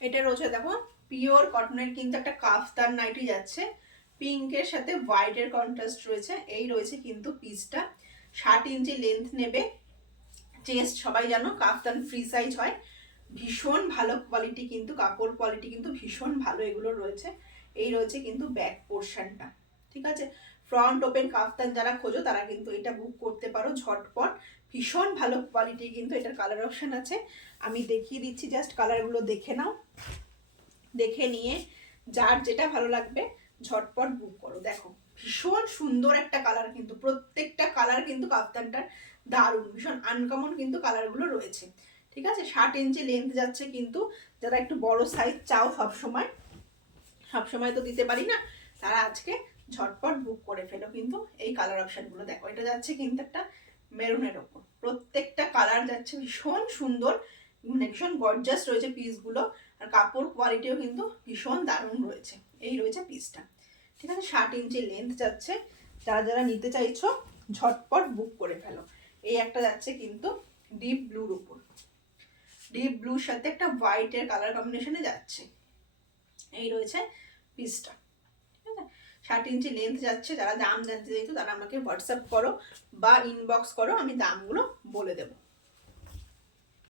এটা রয়েছে দেখো পিওর কটনের কিন্তু একটা কাফতান নাইটি যাচ্ছে, পিঙ্কের সাথে হোয়াইটের কন্ট্রাস্ট রয়েছে। এই রয়েছে কিন্তু পিসটা, 60 ইঞ্চি লেন্থ নেবে, চেস্ট সবাই জানো কাফতান ফ্রি সাইজ হয়, ভীষণ ভালো কোয়ালিটি, কিন্তু কাপড় কোয়ালিটি কিন্তু ভীষণ ভালো এগুলো রয়েছে। এই রয়েছে কিন্তু ব্যাক পোর্শনটা, ঠিক আছে। ফ্রন্ট ওপেন কাফতান যারা খোঁজো তারা কিন্তু এটা বুক করতে পারো ঝটপট, ভীষণ ভালো কোয়ালিটি। কিন্তু এটার কালার অপশন আছে, আমি দেখিয়ে দিচ্ছি, জাস্ট কালারগুলো দেখে নাও, দেখে নিয়ে যার যেটা ভালো লাগবে ঝটপট বুক করো। দেখো ভীষণ সুন্দর একটা কালার, কিন্তু প্রত্যেকটা কালার কিন্তু কাফতানটার দারুণ, ভীষণ আনকমন কিন্তু কালারগুলো রয়েছে, ঠিক আছে। 60 ইঞ্চি লেন্থ যাচ্ছে, কিন্তু যারা একটু বড় সাইজ চাও সবসময়, সবসময় তো দিতে পারি না, তারা আজকে ঝটপট বুক করে ফেলো। কিন্তু এই কালার অপশনগুলো দেখো, এটা যাচ্ছে কিন্তু একটা মেরুনের ওপর, প্রত্যেকটা কালার যাচ্ছে ভীষণ সুন্দর, মানে ভীষণ গর্জাস রয়েছে পিসগুলো, আর কাপড় কোয়ালিটিও কিন্তু ভীষণ দারুণ রয়েছে। এই রয়েছে পিসটা, ঠিক আছে। 60 ইঞ্চি লেন্থ যাচ্ছে, যারা যারা নিতে চাইছো ঝটপট বুক করে ফেলো। এই একটা যাচ্ছে কিন্তু ডিপ ব্লুর উপর, ডিপ ব্লুর সাথে একটা হোয়াইটের কালার কম্বিনেশনে যাচ্ছে। এই রয়েছে পিসটা, ঠিক আছে। 60 ইঞ্চি লেন্থ যাচ্ছে, যারা দাম জানতে চাইছো তারা আমাকে হোয়াটসঅ্যাপ করো বা ইনবক্স করো, আমি দামগুলো বলে দেবো।